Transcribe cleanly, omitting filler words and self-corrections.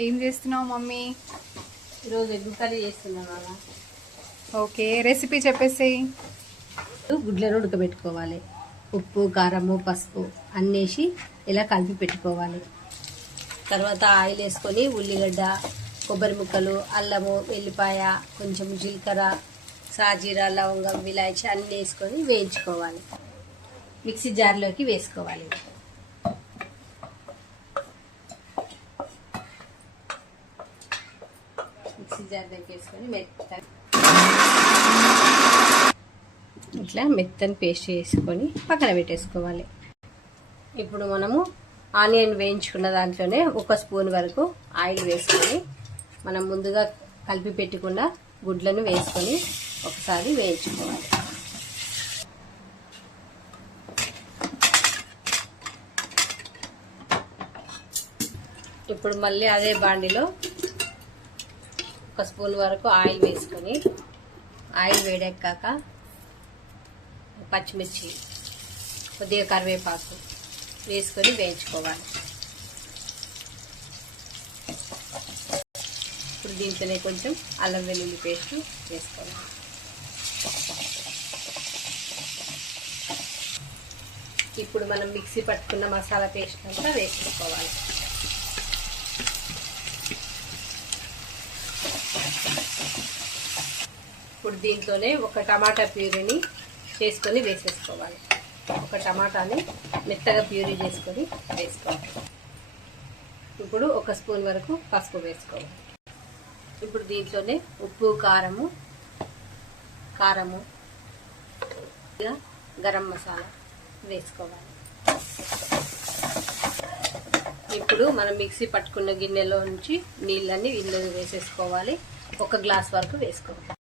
ఏం చేస్తున్నావు మమ్మీ? ఈరోజు ఎగ్ కర్రీ చేస్తున్నాను. ఓకే, రెసిపీ చెప్పేసేయి. గుడ్లను ఉడకబెట్టుకోవాలి. ఉప్పు, కారము, పసుపు అన్నేసి ఇలా కలిపి పెట్టుకోవాలి. తర్వాత ఆయిల్ వేసుకొని ఉల్లిగడ్డ, కొబ్బరి ముక్కలు, అల్లము, వెల్లిపాయ, కొంచెం జీలకర్ర, సాజీరా, లవంగం, విలాయచి అన్నీ వేసుకొని వేయించుకోవాలి. మిక్సీ జార్లోకి వేసుకోవాలి. మిక్సీ జార్లోకి వేసుకొని ఇట్లా మెత్తని పేస్ట్ చేసుకొని పక్కన పెట్టేసుకోవాలి. ఇప్పుడు మనము ఆనియన్ వేయించుకున్న దాంట్లోనే 1 స్పూన్ వరకు ఆయిల్ వేసుకొని మనం ముందుగా కలిపి పెట్టుకున్న గుడ్లను వేసుకొని ఒకసారి వేయించుకోవాలి. ఇప్పుడు మళ్ళీ అదే బాండిలో 1 స్పూన్ వరకు ఆయిల్ వేసుకొని ఆయిల్ వేడెక్కాక పచ్చిమిర్చి, కొద్దిగా కరివేపాకు వేసుకొని వేయించుకోవాలి. ఇప్పుడు దీంట్లోనే కొంచెం అల్లం వెల్లుల్లి పేస్ట్ వేసుకోవాలి. ఇప్పుడు మనం మిక్సీ పట్టుకున్న మసాలా పేస్ట్ అంతా వేసుకోవాలి. ఇప్పుడు దీంట్లోనే ఒక టమాటా ప్యూరీని చేసుకొని వేసేసుకోవాలి. ఒక టమాటాని మెత్తగా ప్యూరీ చేసుకొని వేసుకోవాలి. ఇప్పుడు 1 స్పూన్ వరకు పసుపు వేసుకోవాలి. ఇప్పుడు దీంట్లోనే ఉప్పు, కారము, గరం మసాలా వేసుకోవాలి. ఇప్పుడు మనం మిక్సీ పట్టుకున్న గిన్నెలో నుంచి నీళ్ళని ఇందులో వేసేసుకోవాలి. 1 గ్లాస్ వరకు వేసుకోవాలి.